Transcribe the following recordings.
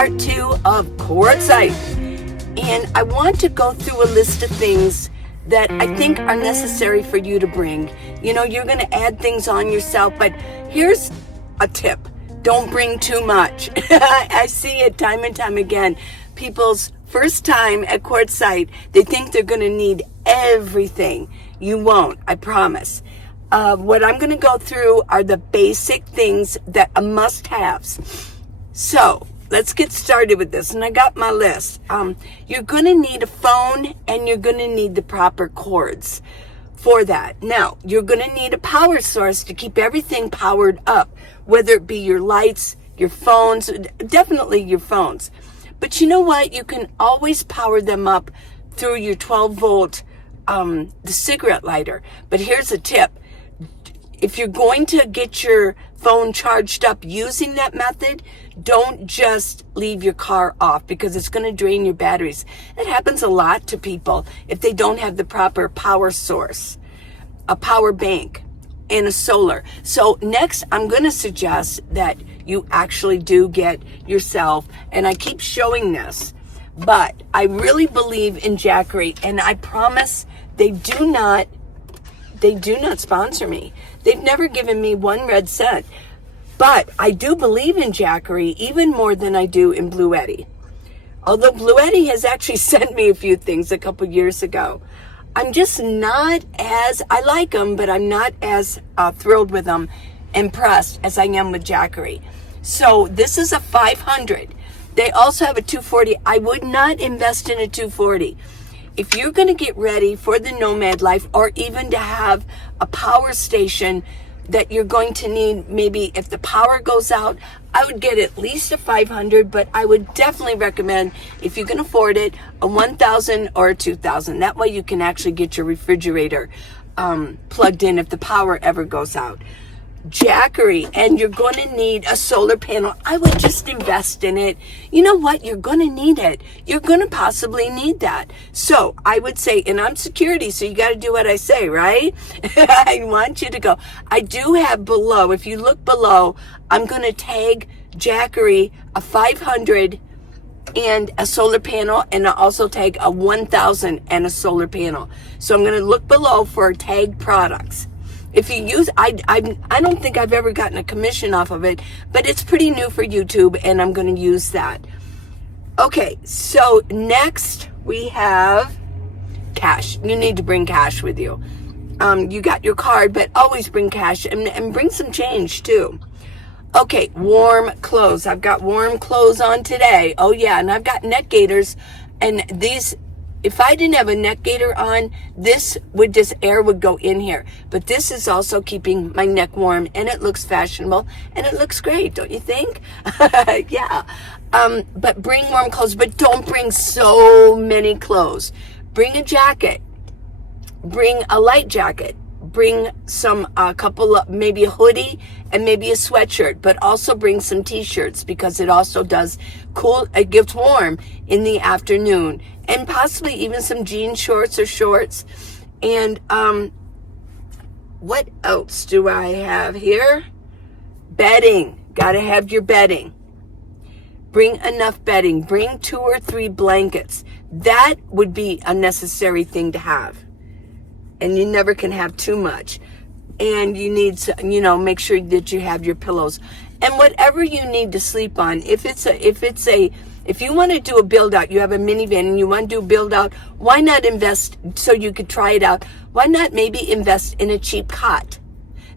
part 2 of Quartzsite. And I want to go through a list of things that I think are necessary for you to bring. You know, you're going to add things on yourself, but here's a tip. Don't bring too much. I see it time and time again. People's first time at Quartzsite, they think they're going to need everything. You won't, I promise. What I'm going to go through are the basic things that are must-haves. So let's get started with this. And I got my list. You're going to need a phone and you're going to need the proper cords for that. Now, you're going to need a power source to keep everything powered up, whether it be your lights, your phones, definitely your phones. But you know what? You can always power them up through your 12-volt the cigarette lighter. But here's a tip. If you're going to get your phone charged up using that method, don't just leave your car off because it's going to drain your batteries. It happens a lot to people if they don't have the proper power source, a power bank, and a solar. So next, I'm going to suggest that you actually do get yourself, and I keep showing this, but I really believe in Jackery, and I promise they do not sponsor me. They've never given me 1 red cent. But I do believe in Jackery even more than I do in Blue Eddy. Although Blue Eddy has actually sent me a few things a couple years ago. I'm just not as, I like them, but I'm not as thrilled with them, impressed as I am with Jackery. So this is a 500. They also have a 240. I would not invest in a 240. If you're going to get ready for the nomad life, or even to have a power station that you're going to need, maybe if the power goes out, I would get at least a 500, but I would definitely recommend, if you can afford it, a 1,000 or a 2,000. That way you can actually get your refrigerator plugged in if the power ever goes out. Jackery, and you're going to need a solar panel. I would just invest in it. You know what? You're going to need it. You're going to possibly need that. So I would say, and I'm security, so you got to do what I say, right? I want you to go. I do have below, if you look below, I'm going to tag Jackery a 500 and a solar panel, and I'll also tag a 1,000 and a solar panel. So I'm going to look below for tag products. If you use, I don't think I've ever gotten a commission off of it, but it's pretty new for YouTube, and I'm going to use that. Okay, so next we have cash. You need to bring cash with you. You got your card, but always bring cash, and bring some change too. Okay, warm clothes. I've got warm clothes on today. Oh yeah, and I've got neck gaiters, and these, if I didn't have a neck gaiter on, this air would go in here. But this is also keeping my neck warm, and it looks fashionable, and it looks great, don't you think? Yeah. But bring warm clothes, but don't bring so many clothes. Bring a jacket. Bring a light jacket. Bring maybe a hoodie and maybe a sweatshirt, but also bring some t-shirts because it also does cool, it gets warm in the afternoon, and possibly even some jean shorts or shorts. And what else do I have here? Bedding. Gotta have your bedding. Bring enough bedding. Bring 2 or 3 blankets. That would be a necessary thing to have. And you never can have too much. And you need to, make sure that you have your pillows. And whatever you need to sleep on, if you want to do a build out, you have a minivan and you want to do a build out, why not invest so you could try it out? Why not maybe invest in a cheap cot?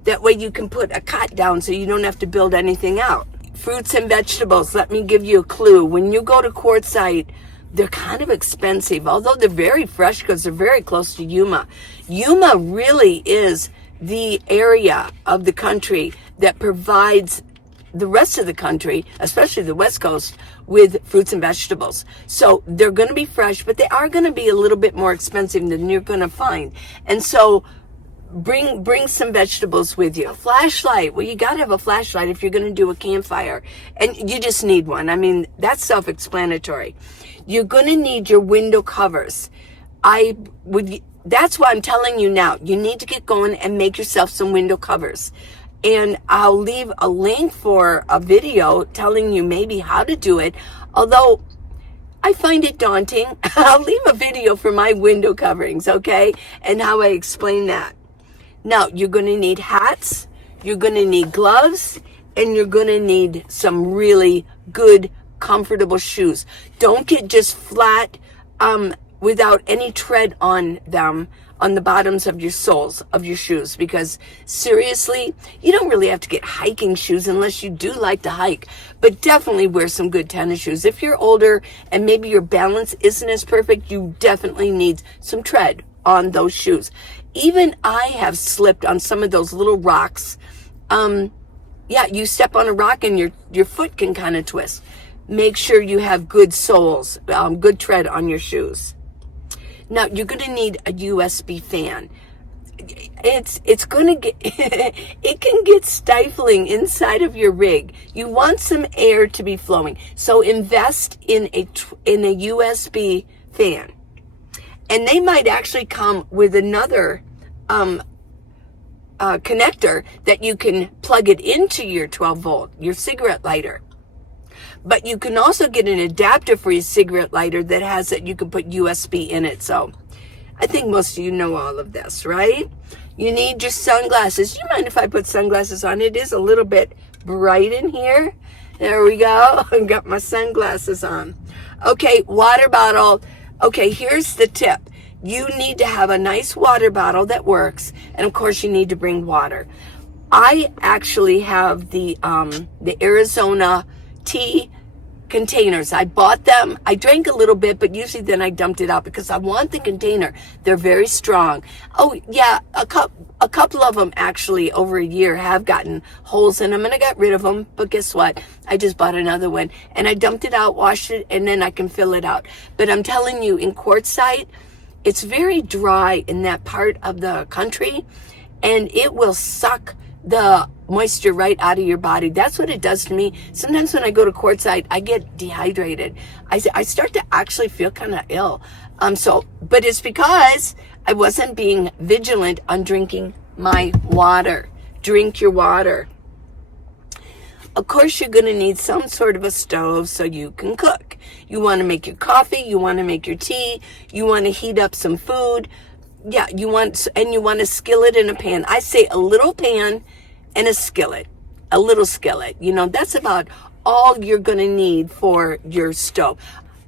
That way you can put a cot down so you don't have to build anything out. Fruits and vegetables, let me give you a clue. When you go to Quartzsite, they're kind of expensive, although they're very fresh because they're very close to Yuma. Yuma really is the area of the country that provides the rest of the country, especially the West Coast, with fruits and vegetables. So they're going to be fresh, but they are going to be a little bit more expensive than you're going to find. And so bring some vegetables with you. A flashlight. Well, you got to have a flashlight if you're going to do a campfire. And you just need one. I mean, that's self-explanatory. You're going to need your window covers. That's why I'm telling you now. You need to get going and make yourself some window covers. And I'll leave a link for a video telling you maybe how to do it. Although I find it daunting. I'll leave a video for my window coverings, okay? And how I explain that. Now, you're going to need hats, you're going to need gloves, and you're going to need some really good, comfortable shoes. Don't get just flat, without any tread on them, on the bottoms of your soles of your shoes, because seriously, you don't really have to get hiking shoes unless you do like to hike, but definitely wear some good tennis shoes. If you're older and maybe your balance isn't as perfect, you definitely need some tread on those shoes. Even I have slipped on some of those little rocks. Yeah, you step on a rock and your foot can kind of twist. Make sure you have good soles, good tread on your shoes. Now, you're going to need a USB fan. It's going to get, it can get stifling inside of your rig. You want some air to be flowing. So invest in a USB fan. And they might actually come with another connector that you can plug it into your 12 volt, your cigarette lighter. But you can also get an adapter for your cigarette lighter that has it. You can put USB in it. So I think most of you know all of this, right? You need your sunglasses. You mind if I put sunglasses on? It is a little bit bright in here. There we go. I got my sunglasses on. Okay, water bottle. Okay, here's the tip. You need to have a nice water bottle that works. And of course, you need to bring water. I actually have the Arizona tea containers. I bought them. I drank a little bit, but usually then I dumped it out because I want the container. They're very strong. Oh yeah, a couple of them actually over a year have gotten holes in them and I got rid of them. But guess what? I just bought another one and I dumped it out, washed it, and then I can fill it out. But I'm telling you, in Quartzsite, it's very dry in that part of the country and it will suck the moisture right out of your body. That's what it does to me. Sometimes when I go to Quartzsite, I get dehydrated. I start to actually feel kind of ill. But it's because I wasn't being vigilant on drinking my water. Drink your water. Of course, you're going to need some sort of a stove so you can cook. You want to make your coffee. You want to make your tea. You want to heat up some food. Yeah, you want a skillet and a pan. I say a little pan and a skillet, a little skillet. You know, that's about all you're going to need for your stove.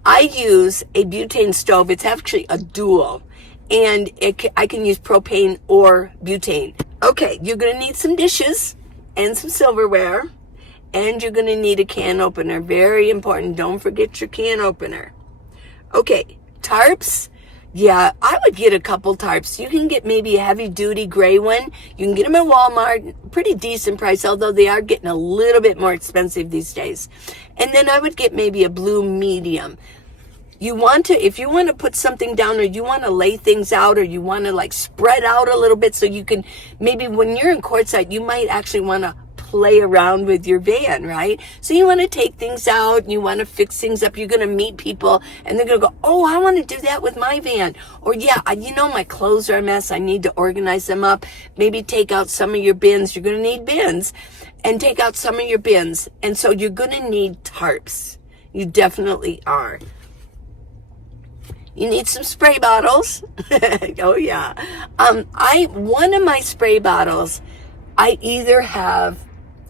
I use a butane stove. It's actually a dual, and I can use propane or butane. Okay, you're going to need some dishes and some silverware, and you're going to need a can opener. Very important. Don't forget your can opener. Okay, tarps. Yeah, I would get a couple tarps. You can get maybe a heavy-duty gray one. You can get them at Walmart, pretty decent price, although they are getting a little bit more expensive these days. And then I would get maybe a blue medium. If you want to put something down, or you want to lay things out, or you want to like spread out a little bit so you can, maybe when you're in Quartzsite, you might actually want to play around with your van, right? So you want to take things out, and you want to fix things up. You're going to meet people and they're going to go, oh, I want to do that with my van. Or yeah, my clothes are a mess. I need to organize them up. Maybe take out some of your bins. You're going to need bins, and take out some of your bins. And so you're going to need tarps. You definitely are. You need some spray bottles. Oh yeah. One of my spray bottles, I either have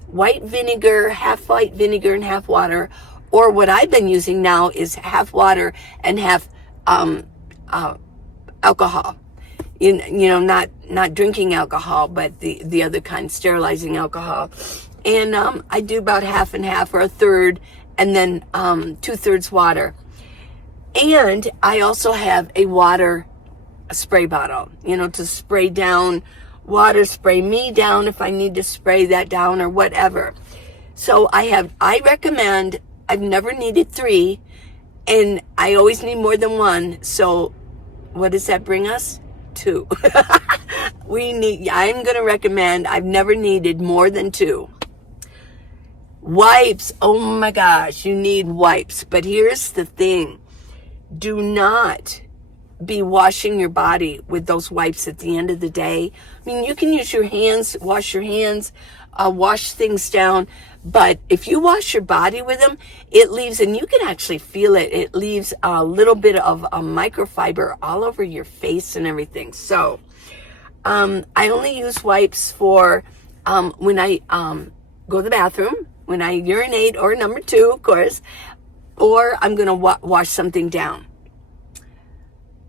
white vinegar, half white vinegar and half water, or what I've been using now is half water and half alcohol. Not drinking alcohol, but the other kind, sterilizing alcohol. And I do about half and half, or a third, and then 2/3 water. And I also have a water spray bottle, to spray down water, spray me down if I need to spray that down or whatever. So I recommend, I've never needed 3, and I always need more than 1. So what does that bring us? 2. I'm going to recommend, I've never needed more than 2. Wipes. Oh my gosh, you need wipes. But here's the thing. Do not be washing your body with those wipes at the end of the day. I mean, you can use your hands, wash your hands, wash things down, but if you wash your body with them, it leaves, and you can actually feel it, it leaves a little bit of a microfiber all over your face and everything. So I only use wipes for when I go to the bathroom, when I urinate, or number two, of course, or I'm going to wash something down.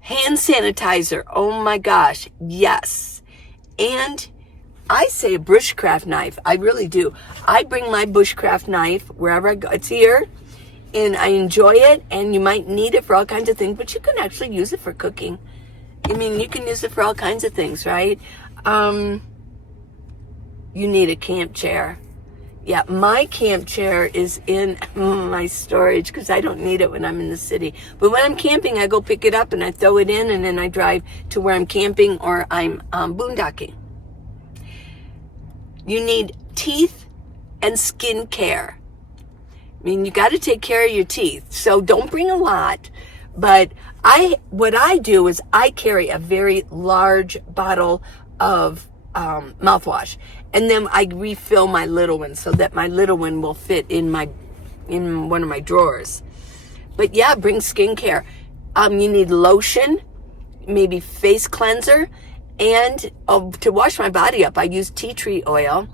Hand sanitizer, oh my gosh, yes. And I say a bushcraft knife, I really do. I bring my bushcraft knife wherever I go. It's here, and I enjoy it, and you might need it for all kinds of things, but you can actually use it for cooking. I mean, you can use it for all kinds of things, right? You need a camp chair. Yeah, my camp chair is in my storage because I don't need it when I'm in the city. But when I'm camping, I go pick it up and I throw it in, and then I drive to where I'm camping or I'm boondocking. You need teeth and skin care. I mean, you got to take care of your teeth. So don't bring a lot. But what I do is I carry a very large bottle of mouthwash, and then I refill my little one so that my little one will fit in one of my drawers. But yeah, bring skincare. You need lotion, maybe face cleanser, and to wash my body up, I use tea tree oil.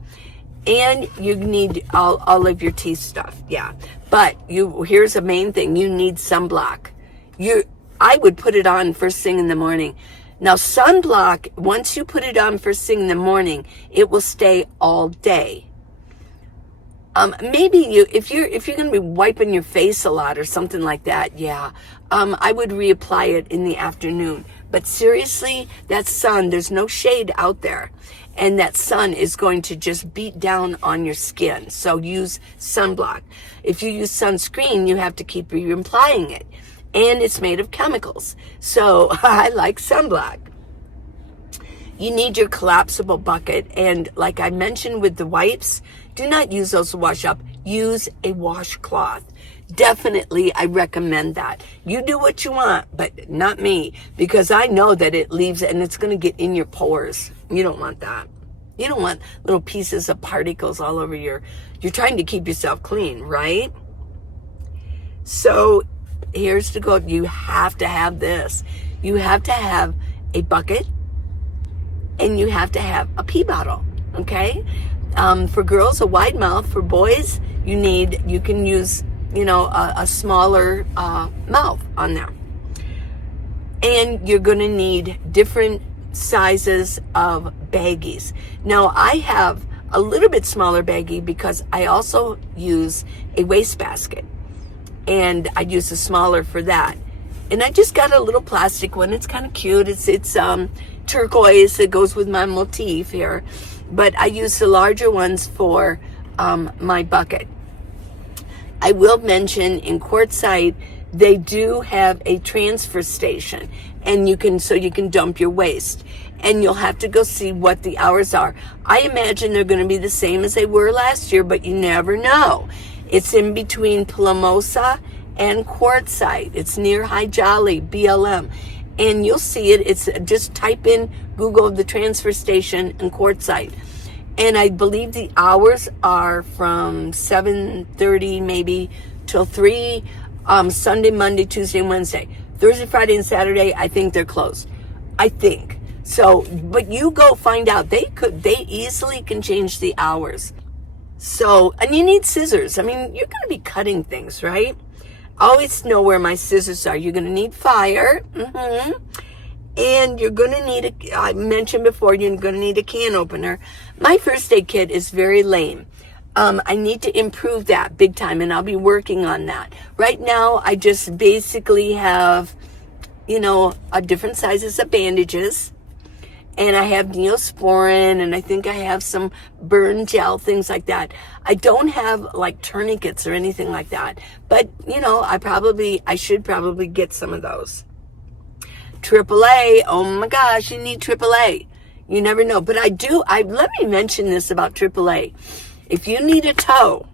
And you need all of your teeth stuff. Yeah, but here's the main thing: you need sunblock. I would put it on first thing in the morning. Now, sunblock, once you put it on first thing in the morning, it will stay all day. Maybe if you're going to be wiping your face a lot or something like that, yeah, I would reapply it in the afternoon. But seriously, that sun, there's no shade out there, and that sun is going to just beat down on your skin. So use sunblock. If you use sunscreen, you have to keep reapplying it. And it's made of chemicals. So I like sunblock. You need your collapsible bucket. And like I mentioned with the wipes, do not use those to wash up. Use a washcloth. Definitely, I recommend that. You do what you want, but not me. Because I know that it leaves, and it's going to get in your pores. You don't want that. You don't want little pieces of particles all over you're trying to keep yourself clean, right? So here's the goal. You have to have this. You have to have a bucket, and you have to have a pee bottle, okay? For girls, a wide mouth. For boys, you can use, a smaller mouth on there. And you're going to need different sizes of baggies. Now, I have a little bit smaller baggie because I also use a wastebasket. And I use a smaller for that. And I just got a little plastic one. It's kind of cute. It's turquoise. It goes with my motif here. But I use the larger ones for my bucket. I will mention in Quartzsite, they do have a transfer station, and you can dump your waste. And you'll have to go see what the hours are. I imagine they're going to be the same as they were last year, but you never know. It's in between Plamosa and Quartzsite. It's near Hygiene, BLM. And you'll see it. It's just type in Google the transfer station in Quartzsite. And I believe the hours are from 7:30 maybe till 3, Sunday, Monday, Tuesday, and Wednesday. Thursday, Friday, and Saturday, I think they're closed. I think. So, but you go find out. They easily can change the hours. So, and you need scissors. I mean, you're going to be cutting things, right? Always know where my scissors are. You're going to need fire. And you're going to need I mentioned before, you're going to need a can opener. My first aid kit is very lame. I need to improve that big time, and I'll be working on that. Right now, I just basically have, different sizes of bandages. And I have Neosporin, and I think I have some burn gel, things like that. I don't have like tourniquets or anything like that. But, I should probably get some of those. AAA, oh my gosh, you need AAA. You never know. But let me mention this about AAA. If you need a tow,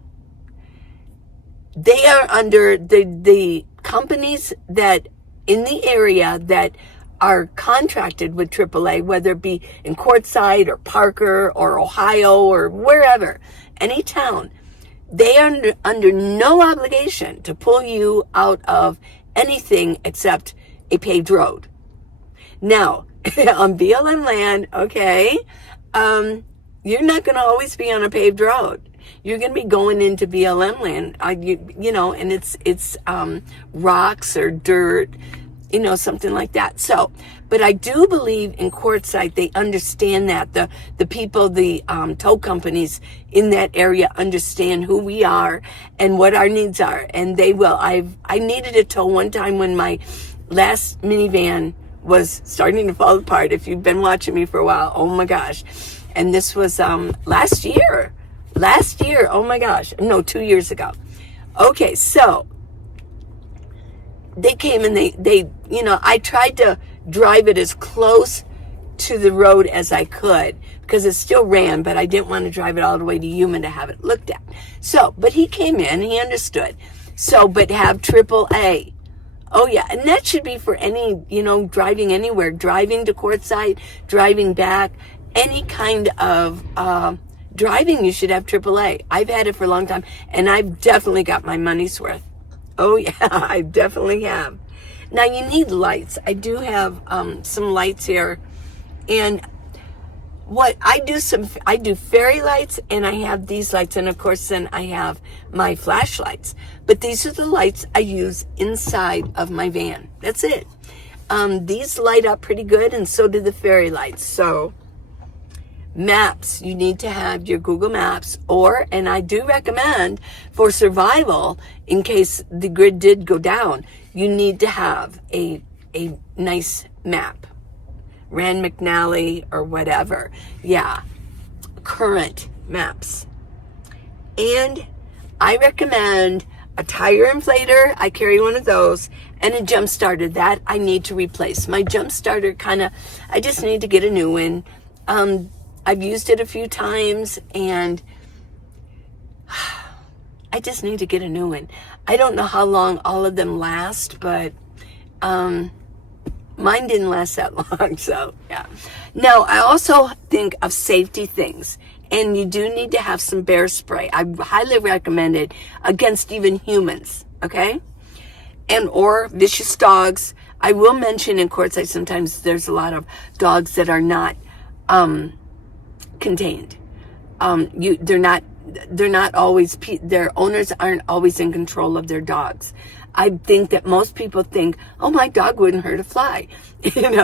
they are under the companies that in the area that are contracted with AAA, whether it be in Quartzsite or Parker or Ohio or wherever, any town, they are under no obligation to pull you out of anything except a paved road. Now, on BLM land, okay, you're not going to always be on a paved road. You're going to be going into BLM land, and it's rocks or dirt, something like that. So, but I do believe in Quartzsite, they understand that. The people, the tow companies in that area understand who we are and what our needs are. And they will. I needed a tow one time when my last minivan was starting to fall apart. If you've been watching me for a while, oh my gosh. And this was last year, oh my gosh. No, 2 years ago. Okay, so they came and they I tried to drive it as close to the road as I could because it still ran, but I didn't want to drive it all the way to Human to have it looked at. So, but he came in, he understood. So, but have AAA. Oh yeah, and that should be for any, driving anywhere, driving to Quartzsite, driving back, any kind of driving, you should have AAA. I've had it for a long time, and I've definitely got my money's worth. Oh yeah, I definitely have. Now you need lights. I do have some lights here, and what I do fairy lights, and I have these lights, and of course then I have my flashlights. But these are the lights I use inside of my van. That's it. These light up pretty good, and so do the fairy lights. So maps, you need to have your Google Maps, and I do recommend for survival, in case the grid did go down, you need to have a nice map. Rand McNally or whatever. Yeah, current maps. And I recommend a tire inflator. I carry one of those, and a jump starter that I need to replace. My jump starter I just need to get a new one. I've used it a few times, and I just need to get a new one. I don't know how long all of them last, but mine didn't last that long, so yeah. Now, I also think of safety things, and you do need to have some bear spray. I highly recommend it against even humans, okay? Or vicious dogs. I will mention in Quartzsite sometimes there's a lot of dogs that are not contained. They're not always, their owners aren't always in control of their dogs. I think that most people think, oh, my dog wouldn't hurt a fly,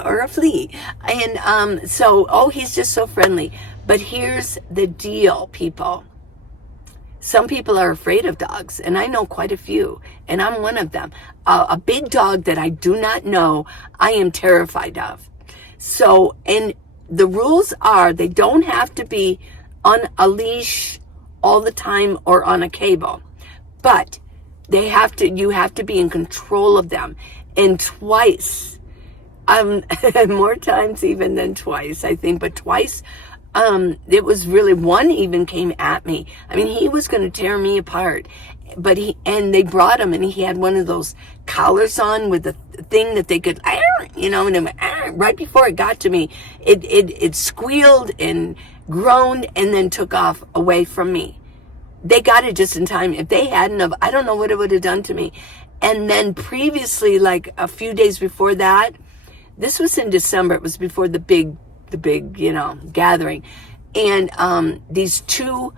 or a flea. And he's just so friendly. But here's the deal, people. Some people are afraid of dogs, and I know quite a few, and I'm one of them. A big dog that I do not know, I am terrified of. So, and the rules are they don't have to be on a leash all the time or on a cable, but you have to be in control of them. And twice, more times even than twice, I think, but twice, it was really, one even came at me. I mean, he was going to tear me apart, but they brought him, and he had one of those collars on with the thing that they could, and right before it got to me, it squealed and groaned and then took off away from me. They got it just in time. If they hadn't have, I don't know what it would have done to me. And then previously, like a few days before that, this was in December. It was before the big, gathering. And these two,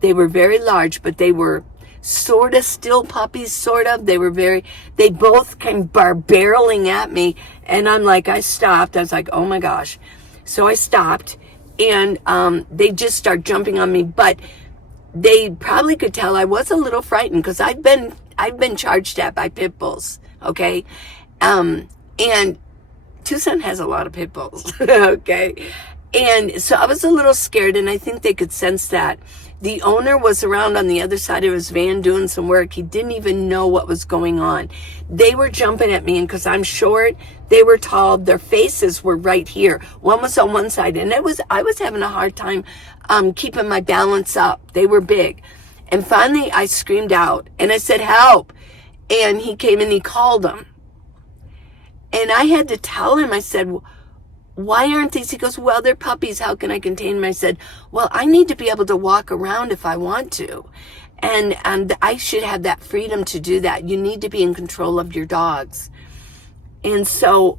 they were very large, but they were sort of still puppies, sort of. They both came barreling at me. And I stopped. I was like, oh my gosh. So I stopped, and they just start jumping on me. But they probably could tell I was a little frightened, because I've been charged at by pit bulls, okay? And Tucson has a lot of pit bulls, okay? And so I was a little scared, and I think they could sense that. The owner was around on the other side of his van doing some work. He didn't even know what was going on. They were jumping at me, and because I'm short, they were tall. Their faces were right here. One was on one side, and I was having a hard time keeping my balance up. They were big. And finally, I screamed out, and I said, help. And he came and he called them. And I had to tell him, I said, why aren't these? He goes, well, they're puppies. How can I contain them? I said, well, I need to be able to walk around if I want to. And I should have that freedom to do that. You need to be in control of your dogs. And so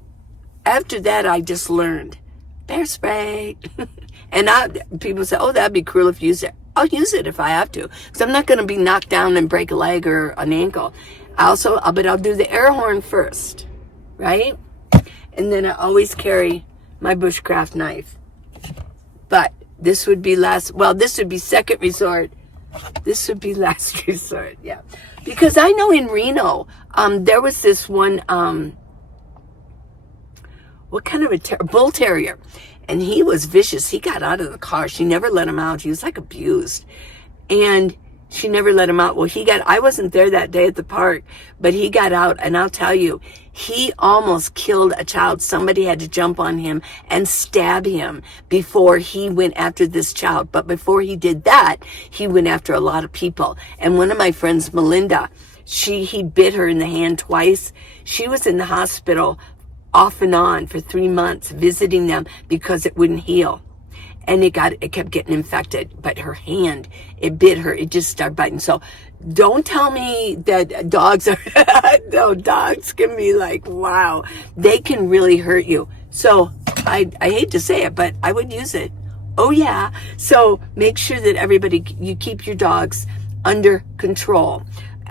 after that, I just learned bear spray. And people say, oh, that'd be cruel if you use it. I'll use it if I have to, because I'm not going to be knocked down and break a leg or an ankle. But I'll do the air horn first, right? And then I always carry my bushcraft knife. But this would be this would be second resort. This would be last resort, yeah. Because I know in Reno, there was this one, what kind of a bull terrier. And he was vicious. He got out of the car. She never let him out. He was like abused. And she never let him out. Well, I wasn't there that day at the park, but he got out. And I'll tell you, he almost killed a child. Somebody had to jump on him and stab him before he went after this child. But before he did that, he went after a lot of people. And one of my friends, Melinda, he bit her in the hand twice. She was in the hospital off and on for 3 months, visiting them because it wouldn't heal. And it kept getting infected. But her hand, it bit her. It just started biting. So don't tell me that dogs are, no, dogs can be like, wow, they can really hurt you. So I hate to say it, but I would use it. Oh yeah. So make sure that you keep your dogs under control.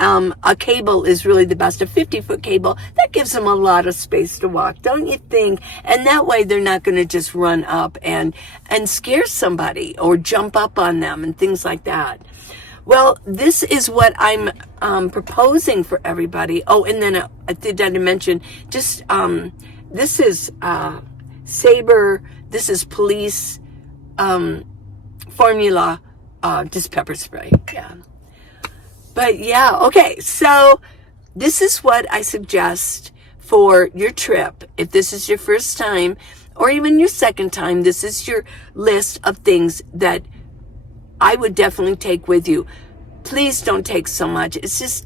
A cable is really the best. A 50-foot cable, that gives them a lot of space to walk, don't you think? And that way they're not going to just run up and scare somebody or jump up on them and things like that. Well, this is what I'm proposing for everybody. Oh, and then I didn't mention, just this is Sabre, this is Police Formula, just pepper spray, yeah. But yeah, okay, so this is what I suggest for your trip. If this is your first time or even your second time, this is your list of things that I would definitely take with you. Please don't take so much. It's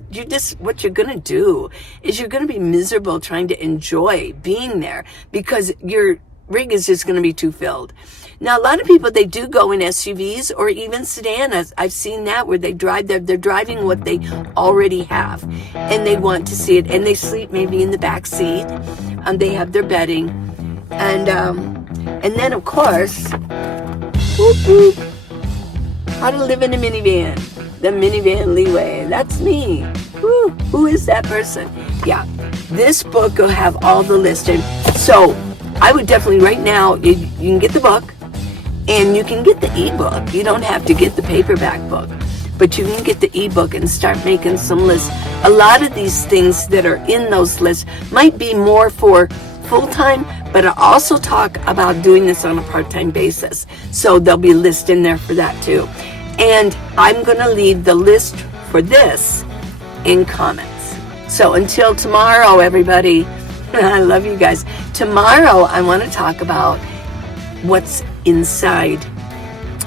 what you're going to do is you're going to be miserable trying to enjoy being there because your rig is just going to be too filled. Now, a lot of people, they do go in SUVs or even sedans. I've seen that where they're driving what they already have and they want to see it, and they sleep maybe in the back seat, and they have their bedding, and then of course, whoop, whoop, how to live in a minivan, the minivan leeway. That's me. Woo, who is that person? Yeah, this book will have all the listed. So I would definitely right now, you can get the book. And you can get the ebook. You don't have to get the paperback book, but you can get the ebook and start making some lists. A lot of these things that are in those lists might be more for full-time, but I also talk about doing this on a part-time basis. So there'll be lists in there for that too. And I'm going to leave the list for this in comments. So until tomorrow, everybody, I love you guys. Tomorrow, I want to talk about what's inside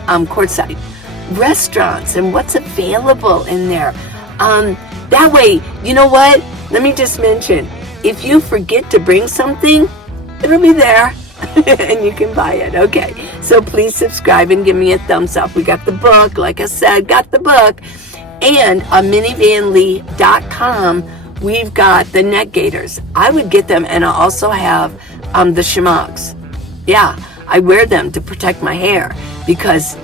Quartzsite restaurants and what's available in there. That way, you know what? Let me just mention, if you forget to bring something, it'll be there and you can buy it. Okay, so please subscribe and give me a thumbs up. We got the book, like I said, got the book. And on minivanly.com, we've got the neck gaiters. I would get them, and I also have the shimogs. Yeah, I wear them to protect my hair because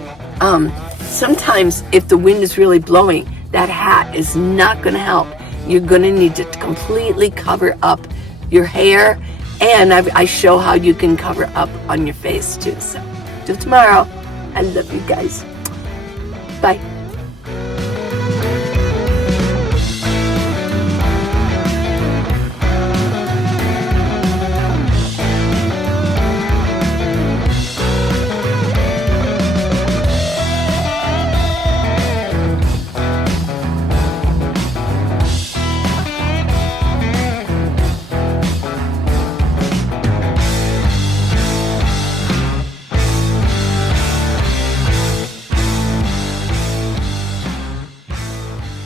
sometimes if the wind is really blowing, that hat is not going to help. You're going to need to completely cover up your hair, and I show how you can cover up on your face too. So till tomorrow, I love you guys. Bye.